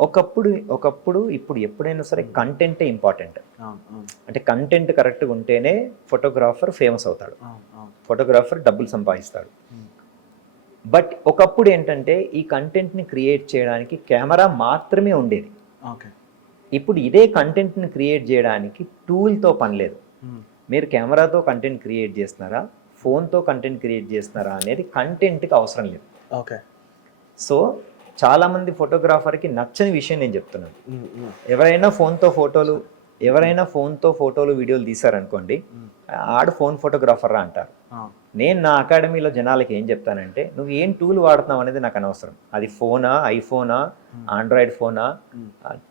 ఒకప్పుడు ఇప్పుడు ఎప్పుడైనా సరే కంటెంటే ఇంపార్టెంట్. అంటే కంటెంట్ కరెక్ట్గా ఉంటేనే ఫోటోగ్రాఫర్ ఫేమస్ అవుతాడు, ఫోటోగ్రాఫర్ డబ్బులు సంపాదిస్తాడు. బట్ ఒకప్పుడు ఏంటంటే ఈ కంటెంట్ని క్రియేట్ చేయడానికి కెమెరా మాత్రమే ఉండేది. ఇప్పుడు ఇదే కంటెంట్ని క్రియేట్ చేయడానికి టూల్తో పని లేదు. మీరు కెమెరాతో కంటెంట్ క్రియేట్ చేస్తున్నారా, ఫోన్తో కంటెంట్ క్రియేట్ చేస్తున్నారా అనేది కంటెంట్కి అవసరం లేదు. సో చాలామంది ఫోటోగ్రాఫర్కి నచ్చని విషయం నేను చెప్తున్నాను. ఎవరైనా ఫోన్తో ఫోటోలు వీడియోలు తీశారనుకోండి, ఆడు ఫోన్ ఫోటోగ్రాఫర్ అంటారు. నేను నా అకాడమీలో జనాలకి ఏం చెప్తానంటే, నువ్వు ఏం టూల్ వాడుతున్నావు అనేది నాకు అనవసరం. అది ఫోనా, ఐఫోనా, ఆండ్రాయిడ్ ఫోనా,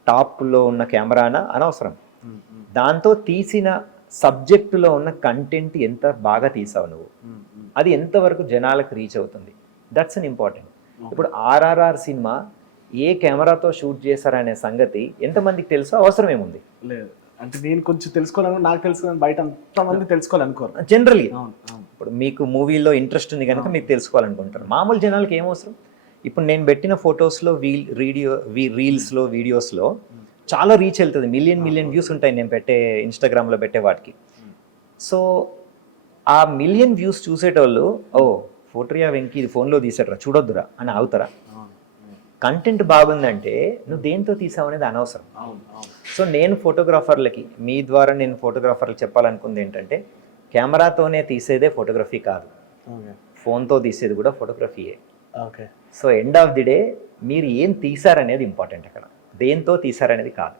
టాప్లో ఉన్న కెమెరానా అనవసరం. దాంతో తీసిన సబ్జెక్టులో ఉన్న కంటెంట్ ఎంత బాగా తీసావు నువ్వు, అది ఎంతవరకు జనాలకు రీచ్ అవుతుంది, దట్స్ అన్ ఇంపార్టెంట్. ఇప్పుడు ఆర్ఆర్ఆర్ సినిమా ఏ కెమెరాతో షూట్ చేశారనే సంగతి ఎంతమందికి తెలుసో అవసరం ఏముంది? లేదు అంటే నేను కొంచెం తెలుసుకోవాలను, నాకు తెలుసుకోవాలని బయట అంతమంది తెలుసుకోవాలనుకోరు జనరలీ. ఇప్పుడు మీకు మూవీలో ఇంట్రెస్ట్ ఉంది కనుక మీకు తెలుసుకోవాలనుకుంటారు. మామూలు జనాలకి ఏమవసరం? ఇప్పుడు నేను పెట్టిన ఫొటోస్లో రీల్స్లో వీడియోస్లో చాలా రీచ్ వెళ్తుంది, మిలియన్ వ్యూస్ ఉంటాయి నేను పెట్టే ఇన్స్టాగ్రామ్లో పెట్టే వాటికి. సో ఆ మిలియన్ వ్యూస్ చూసేటోళ్ళు, ఓ ఫోటోయా వెంకీ ఇది ఫోన్లో తీసేటరా చూడొద్దురా అని ఆగుతారా? కంటెంట్ బాగుందంటే నువ్వు దేంతో తీసావు అనేది అనవసరం. సో నేను ఫోటోగ్రాఫర్లకి, మీ ద్వారా నేను ఫోటోగ్రాఫర్లకు చెప్పాలనుకుంది ఏంటంటే, కెమెరాతోనే తీసేదే ఫోటోగ్రఫీ కాదు, ఫోన్తో తీసేది కూడా ఫోటోగ్రఫీయే. So end of the day మీరు ఏం తీసారనేది ఇంపార్టెంట్, అక్కడ దేంతో తీసారనేది కాదు.